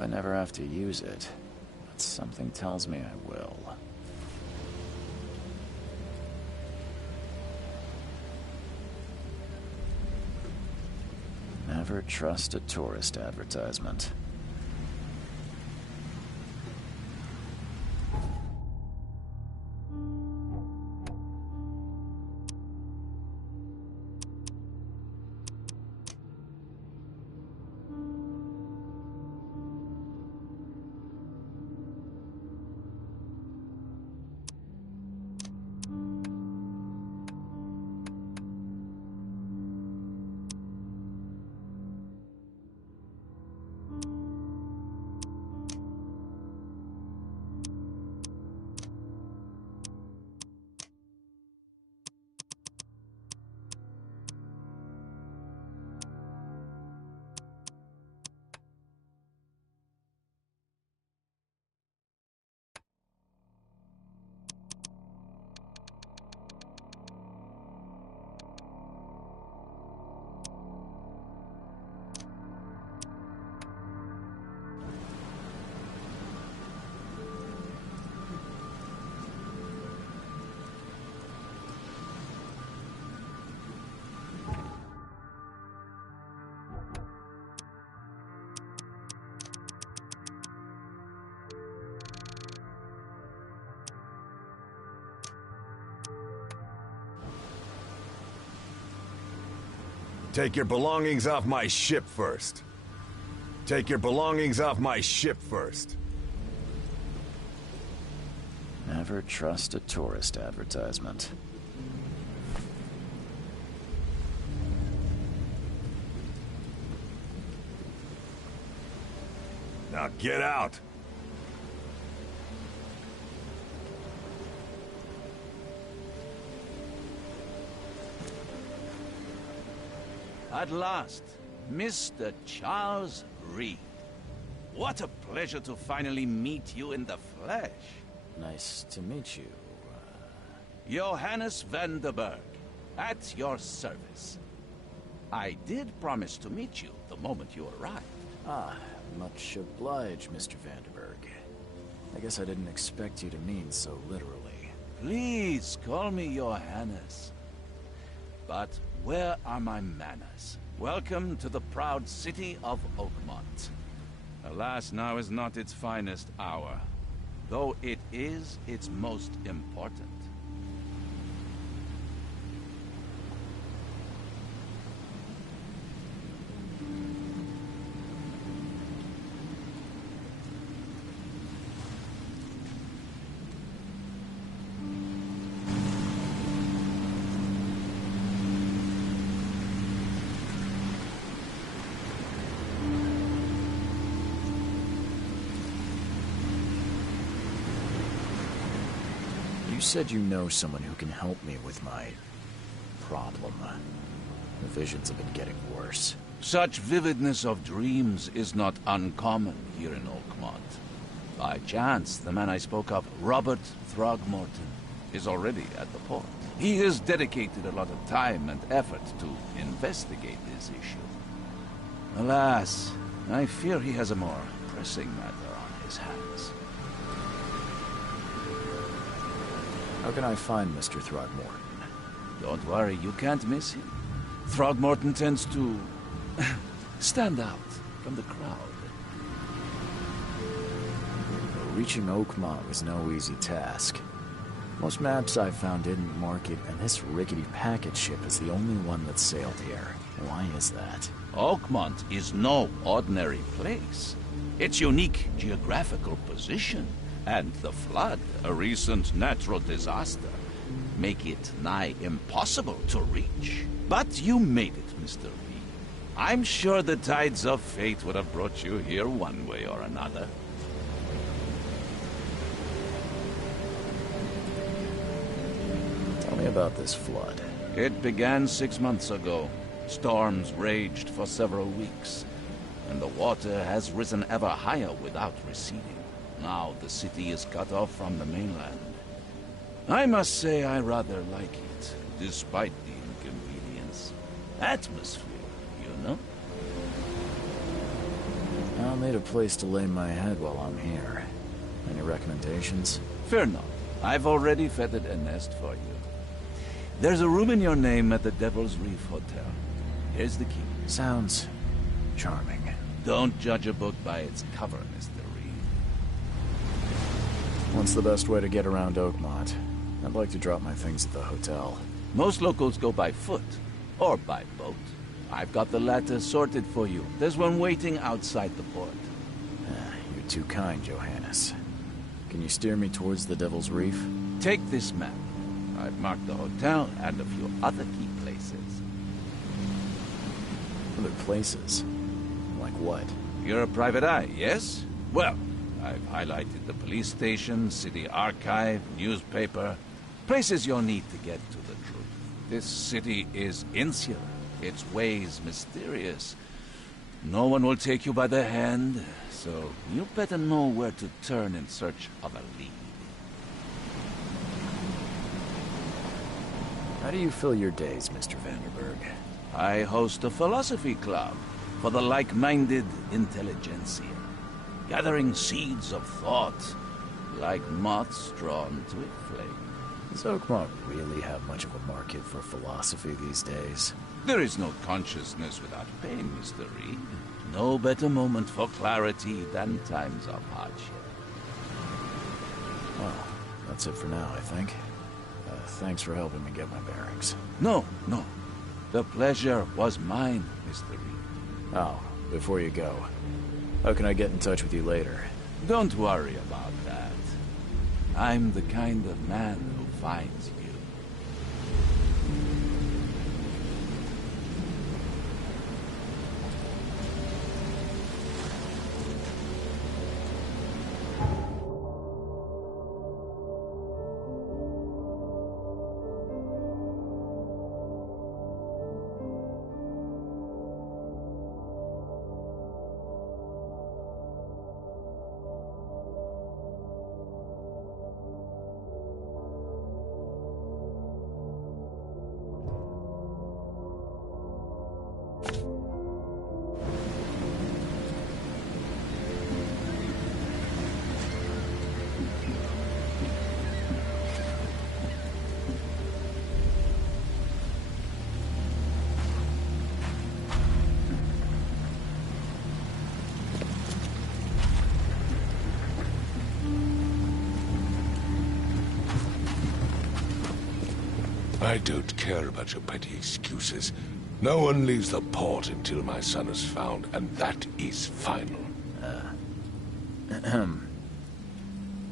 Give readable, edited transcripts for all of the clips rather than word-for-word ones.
I never have to use it, but something tells me I will. Never trust a tourist advertisement. Take your belongings off my ship first. Take your belongings off my ship first. Never trust a tourist advertisement. Now get out! At last, Mr. Charles Reed. What a pleasure to finally meet you in the flesh. Nice to meet you. Johannes van der Berg, at your service. I did promise to meet you the moment you arrived. Ah, much obliged, Mr. Vanderberg. I guess I didn't expect you to mean so literally. Please call me Johannes. But where are my manners? Welcome to the proud city of Oakmont. Alas, now is not its finest hour, though it is its most important. You said you know someone who can help me with my problem. The visions have been getting worse. Such vividness of dreams is not uncommon here in Oakmont. By chance, the man I spoke of, Robert Throgmorton, is already at the port. He has dedicated a lot of time and effort to investigate this issue. Alas, I fear he has a more pressing matter on his hands. How can I find Mr. Throgmorton? Don't worry, you can't miss him. Throgmorton tends to stand out from the crowd. Reaching Oakmont was no easy task. Most maps I've found didn't mark it, and this rickety packet ship is the only one that sailed here. Why is that? Oakmont is no ordinary place. Its unique geographical position and the flood, a recent natural disaster, make it nigh impossible to reach. But you made it, Mr. Reed. I'm sure the tides of fate would have brought you here one way or another. Tell me about this flood. It began 6 months ago. Storms raged for several weeks, and the water has risen ever higher without receding. Now the city is cut off from the mainland. I must say I rather like it, despite the inconvenience. Atmosphere, you know? I'll need a place to lay my head while I'm here. Any recommendations? Fear not. I've already feathered a nest for you. There's a room in your name at the Devil's Reef Hotel. Here's the key. Sounds charming. Don't judge a book by its cover, Mr. Reed. What's the best way to get around Oakmont? I'd like to drop my things at the hotel. Most locals go by foot, or by boat. I've got the latter sorted for you. There's one waiting outside the port. You're too kind, Johannes. Can you steer me towards the Devil's Reef? Take this map. I've marked the hotel and a few other key places. Other places? Like what? You're a private eye, yes? Well, I've highlighted the police station, city archive, newspaper. Places you'll need to get to the truth. This city is insular, its ways mysterious. No one will take you by the hand, so you better know where to turn in search of a lead. How do you fill your days, Mr. Vanderberg? I host a philosophy club for the like-minded intelligentsia, gathering seeds of thought like moths drawn to a flame. Does Oakmont really have much of a market for philosophy these days? There is no consciousness without pain, Mr. Reed. No better moment for clarity than times of hardship. Well, that's it for now, I think. Thanks for helping me get my bearings. No. The pleasure was mine, Mr. Reed. Oh, before you go, how can I get in touch with you later? Don't worry about that. I'm the kind of man who finds you. I don't care about your petty excuses. No one leaves the port until my son is found, and that is final.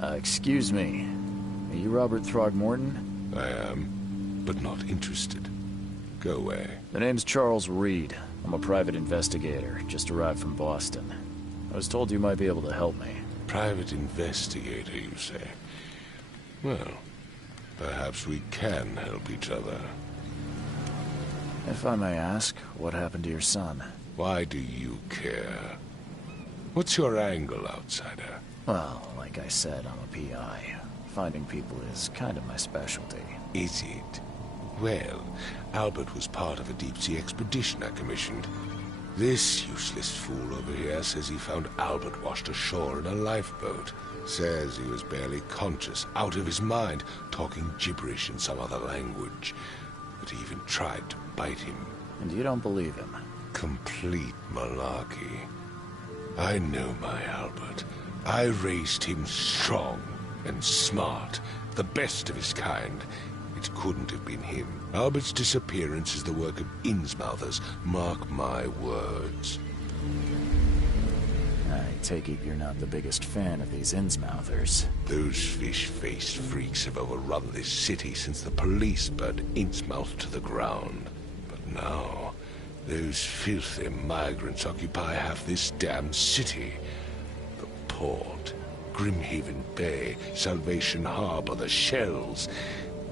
Excuse me. Are you Robert Throgmorton? I am, but not interested. Go away. The name's Charles Reed. I'm a private investigator, just arrived from Boston. I was told you might be able to help me. Private investigator, you say? Well, perhaps we can help each other. If I may ask, what happened to your son? Why do you care? What's your angle, outsider? Well, like I said, I'm a PI. Finding people is kind of my specialty. Is it? Well, Albert was part of a deep-sea expedition I commissioned. This useless fool over here says he found Albert washed ashore in a lifeboat. Says he was barely conscious, out of his mind, talking gibberish in some other language. But he even tried to bite him. And you don't believe him? Complete malarkey. I know my Albert. I raised him strong and smart, the best of his kind. It couldn't have been him. Albert's disappearance is the work of Innsmouthers. Mark my words. I take it you're not the biggest fan of these Innsmouthers. Those fish-faced freaks have overrun this city since the police burned Innsmouth to the ground. But now, those filthy migrants occupy half this damn city. The port, Grimhaven Bay, Salvation Harbor, the shells.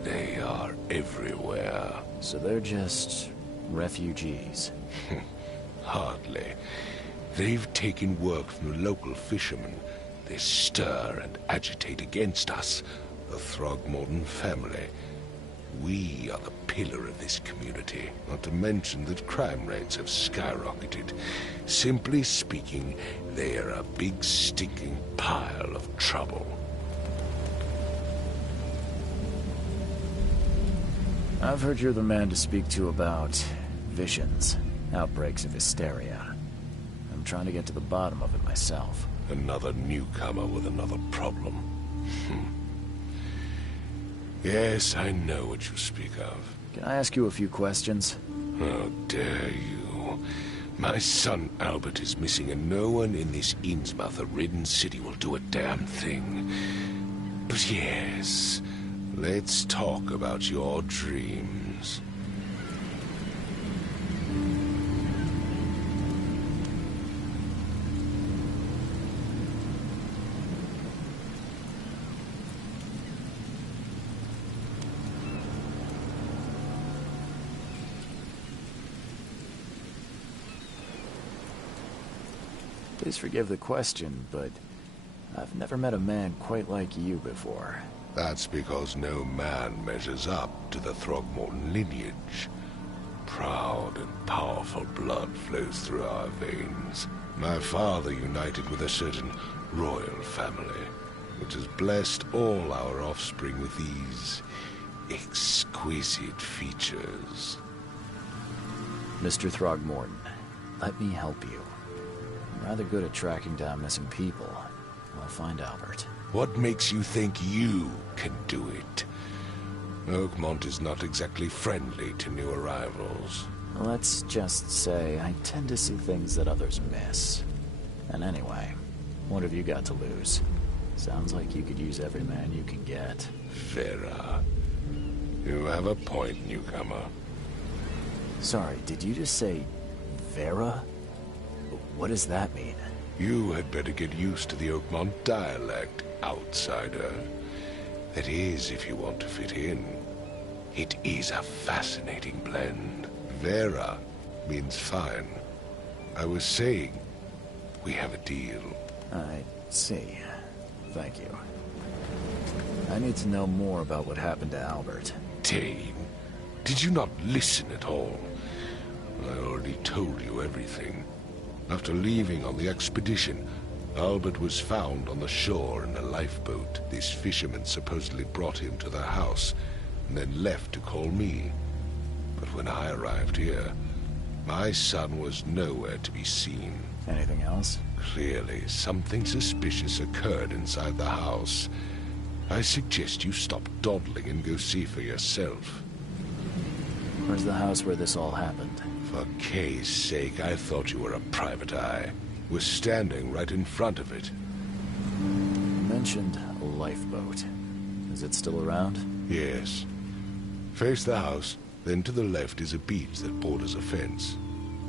They are everywhere. So they're just refugees? Hardly. They've taken work from the local fishermen. They stir and agitate against us, the Throgmorton family. We are the pillar of this community, not to mention that crime rates have skyrocketed. Simply speaking, they are a big stinking pile of trouble. I've heard you're the man to speak to about visions, outbreaks of hysteria. I'm trying to get to the bottom of it myself. Another newcomer with another problem. Yes, I know what you speak of. Can I ask you a few questions? How dare you? My son Albert is missing, and no one in this Innsmouth-ridden city will do a damn thing. But yes, let's talk about your dreams. Please forgive the question, but I've never met a man quite like you before. That's because no man measures up to the Throgmorton lineage. Proud and powerful blood flows through our veins. My father united with a certain royal family, which has blessed all our offspring with these exquisite features. Mr. Throgmorton, let me help you. I'm rather good at tracking down missing people. I'll find Albert. What makes you think you can do it? Oakmont is not exactly friendly to new arrivals. Let's just say I tend to see things that others miss. And anyway, what have you got to lose? Sounds like you could use every man you can get. Vera. You have a point, newcomer. Sorry, did you just say Vera? What does that mean? You had better get used to the Oakmont dialect, outsider. That is, if you want to fit in. It is a fascinating blend. Vera means fine. I was saying, we have a deal. I see. Thank you. I need to know more about what happened to Albert. Dane, did you not listen at all? I already told you everything. After leaving on the expedition, Albert was found on the shore in a lifeboat. This fisherman supposedly brought him to the house, and then left to call me. But when I arrived here, my son was nowhere to be seen. Anything else? Clearly, something suspicious occurred inside the house. I suggest you stop dawdling and go see for yourself. Where's the house where this all happened? For Kay's sake, I thought you were a private eye. We're standing right in front of it. You mentioned a lifeboat. Is it still around? Yes. Face the house, then to the left is a beach that borders a fence.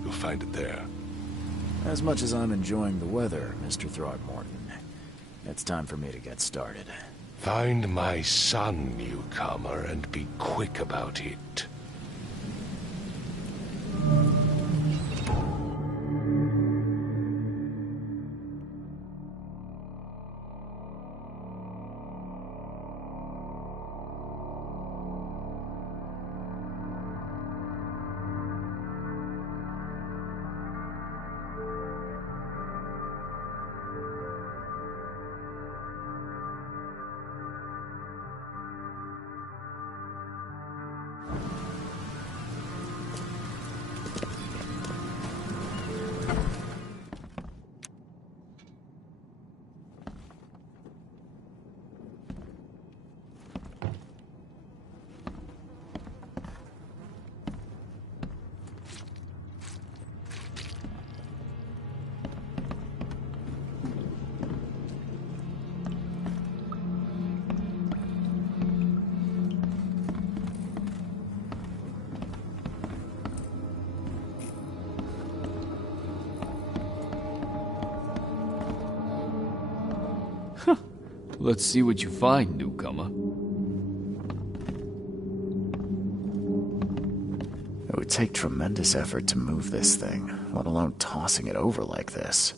You'll find it there. As much as I'm enjoying the weather, Mr. Throgmorton, it's time for me to get started. Find my son, newcomer, and be quick about it. Let's see what you find, newcomer. It would take tremendous effort to move this thing, let alone tossing it over like this.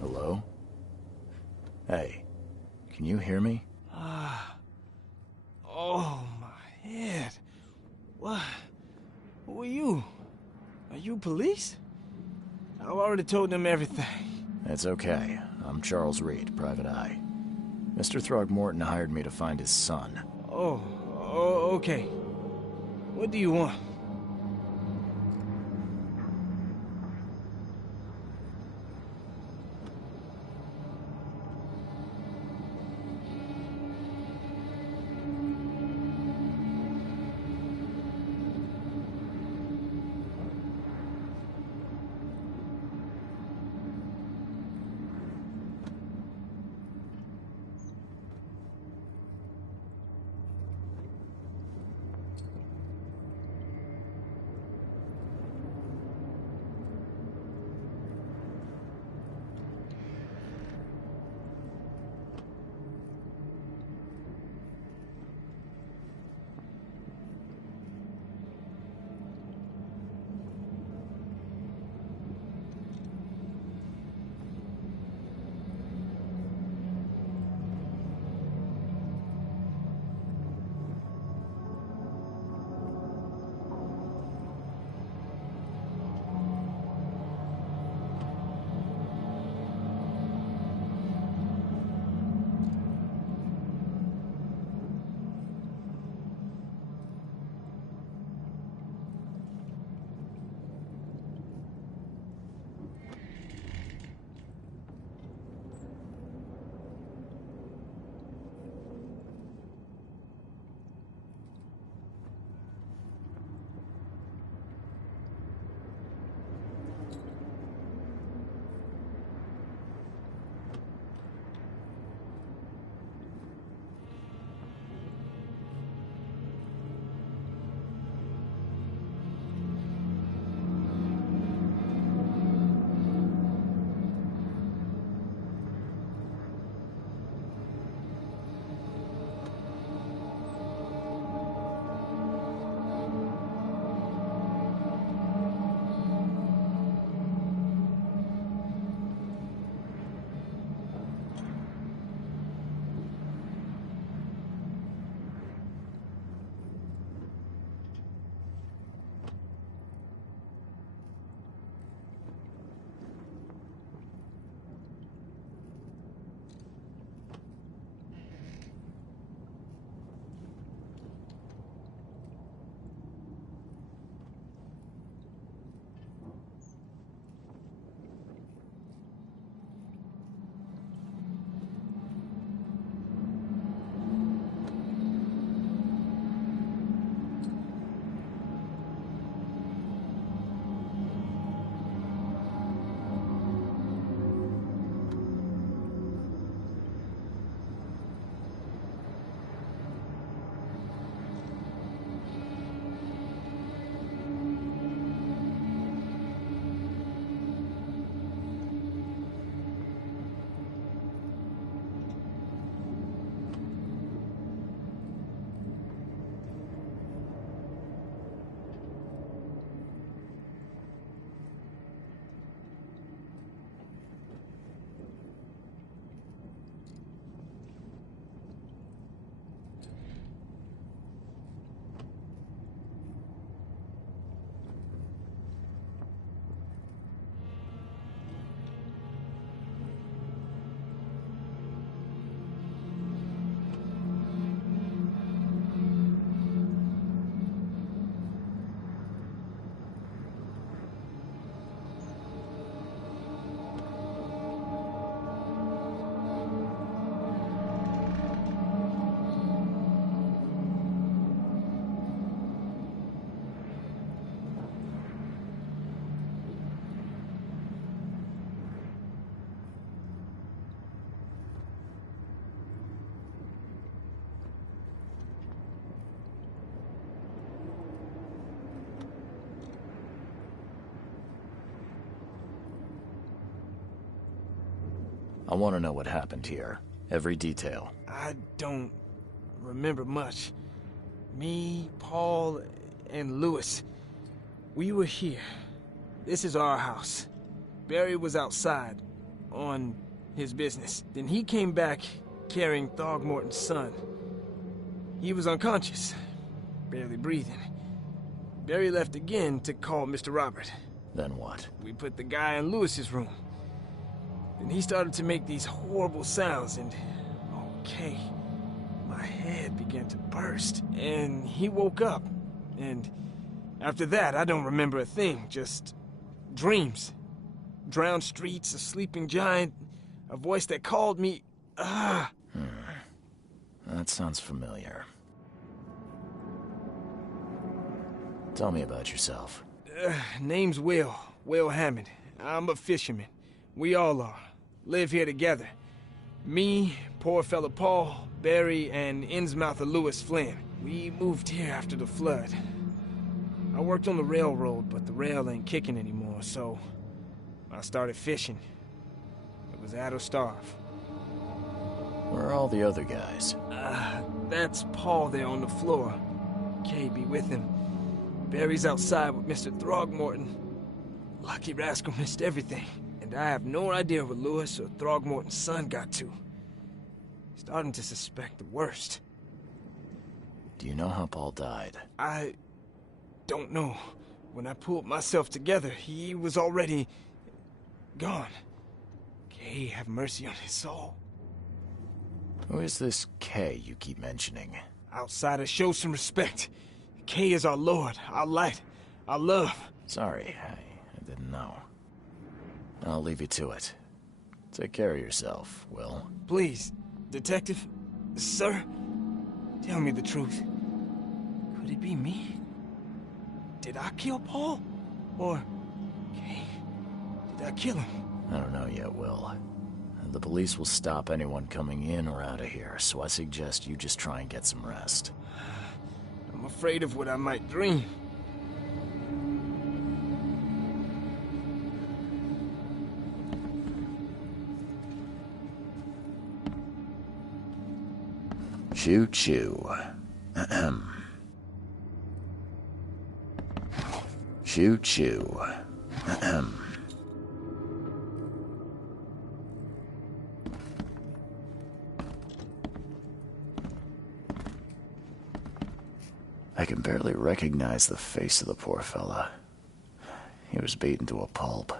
Hello? Hey, can you hear me? Oh, my head. What? Who are you? Are you police? I've already told them everything. It's okay. I'm Charles Reed, Private Eye. Mr. Throgmorton hired me to find his son. Oh, okay. What do you want? I want to know what happened here. Every detail. I don't remember much. Me, Paul, and Lewis, we were here. This is our house. Barry was outside, on his business. Then he came back carrying Throgmorton's son. He was unconscious, barely breathing. Barry left again to call Mr. Robert. Then what? We put the guy in Lewis's room. Then he started to make these horrible sounds and... okay, my head began to burst. And he woke up. And after that, I don't remember a thing, just dreams. Drowned streets, a sleeping giant, a voice that called me... That sounds familiar. Tell me about yourself. Name's Will Hammond. I'm a fisherman. We all are. Live here together. Me, poor fella Paul, Barry, and Innsmouther Lewis Flynn. We moved here after the flood. I worked on the railroad, but the rail ain't kicking anymore, so I started fishing. It was add or starve. Where are all the other guys? That's Paul there on the floor. Kay be with him. Barry's outside with Mr. Throgmorton. Lucky rascal missed everything. And I have no idea what Lewis or Throgmorton's son got to. Starting to suspect the worst. Do you know how Paul died? I don't know. When I pulled myself together, he was already gone. Kay have mercy on his soul. Who is this K you keep mentioning? Outsiders, show some respect. Kay is our lord, our light, our love. Sorry, I didn't know. I'll leave you to it. Take care of yourself, Will. Please, detective, sir, tell me the truth. Could it be me? Did I kill Paul? Or Kay? Did I kill him? I don't know yet, Will. The police will stop anyone coming in or out of here, so I suggest you just try and get some rest. I'm afraid of what I might dream. Choo-choo. Ahem. Choo-choo. Ahem. I can barely recognize the face of the poor fella. He was beaten to a pulp.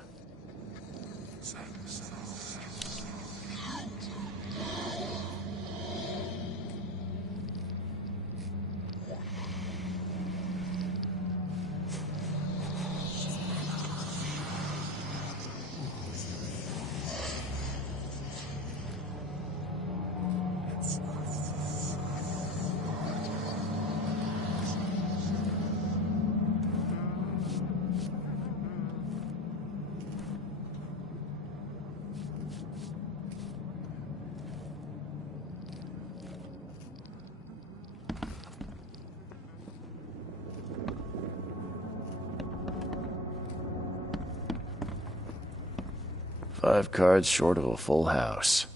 Five cards short of a full house.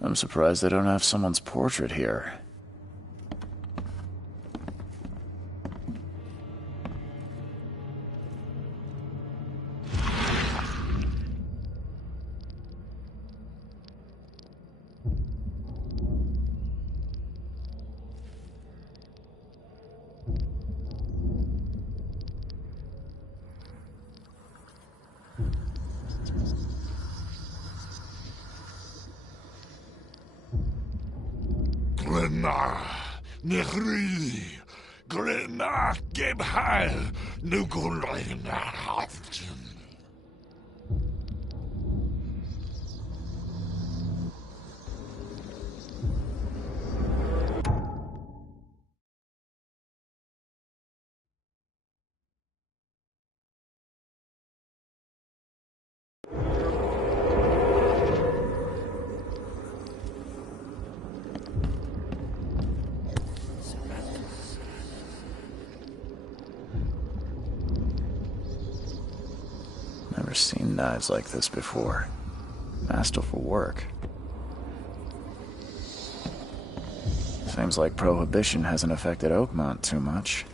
I'm surprised they don't have someone's portrait here. Grenna, Nehri, Grenna, Gebhal, Nugulina, Haftin. Never seen knives like this before. Masterful work. Seems like Prohibition hasn't affected Oakmont too much.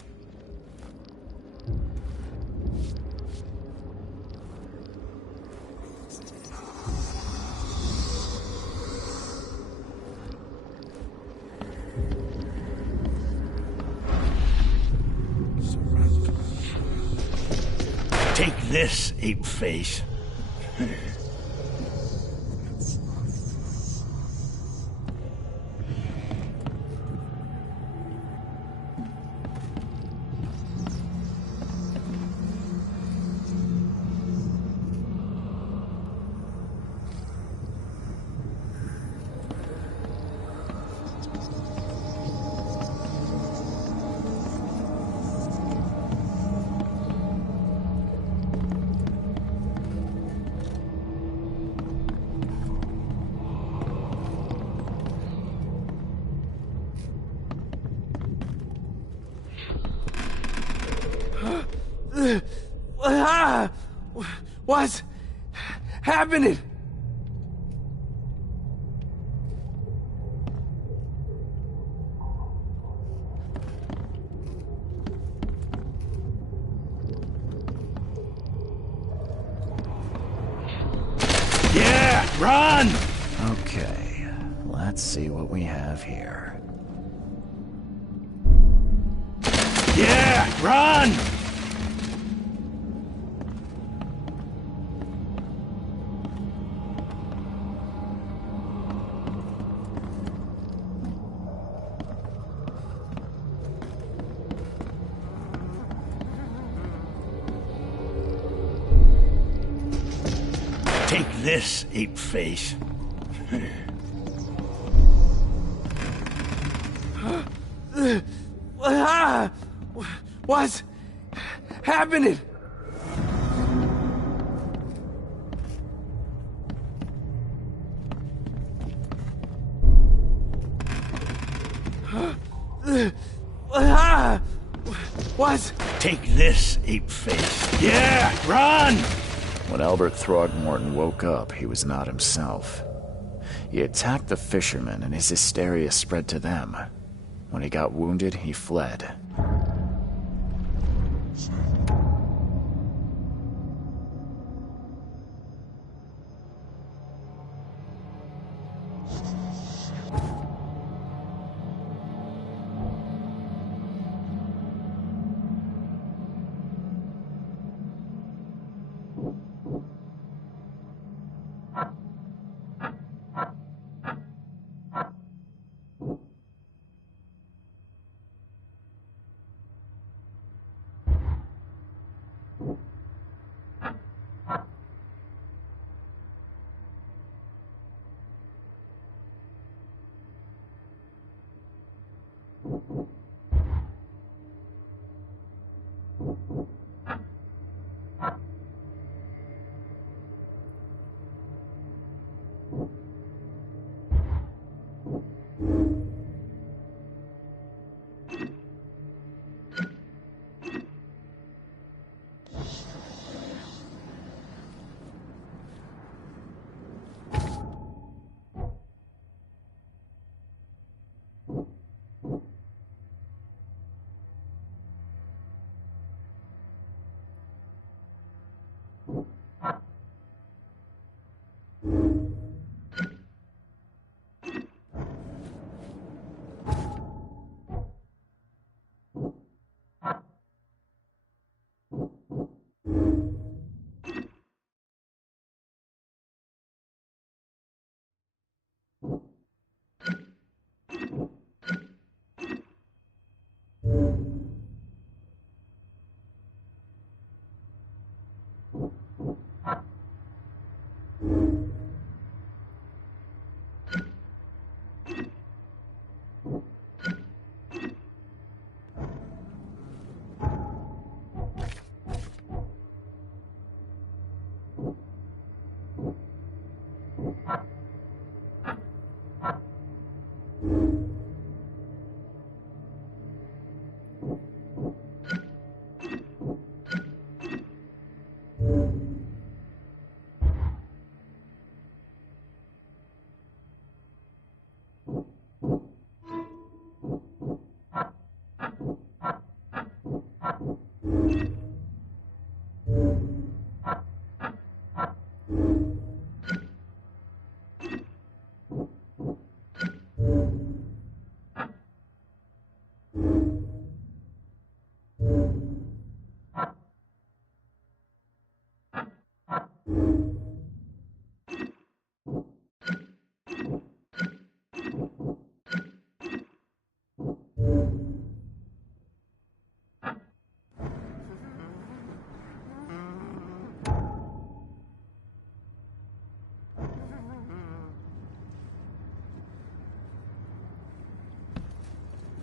Take this, ape-face. What's happening? Yeah, run! Okay, let's see what we have here. Yeah, run! Take this, ape-face. What's happening? What's... Take this, ape-face. Yeah, run! When Albert Throgmorton woke up, he was not himself. He attacked the fishermen, and his hysteria spread to them. When he got wounded, he fled.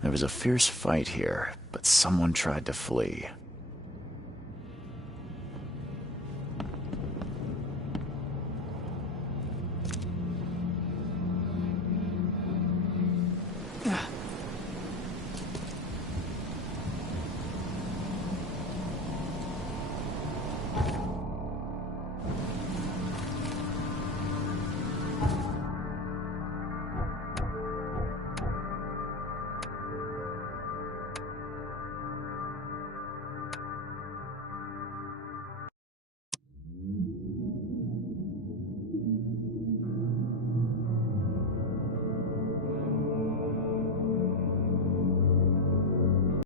There was a fierce fight here, but someone tried to flee.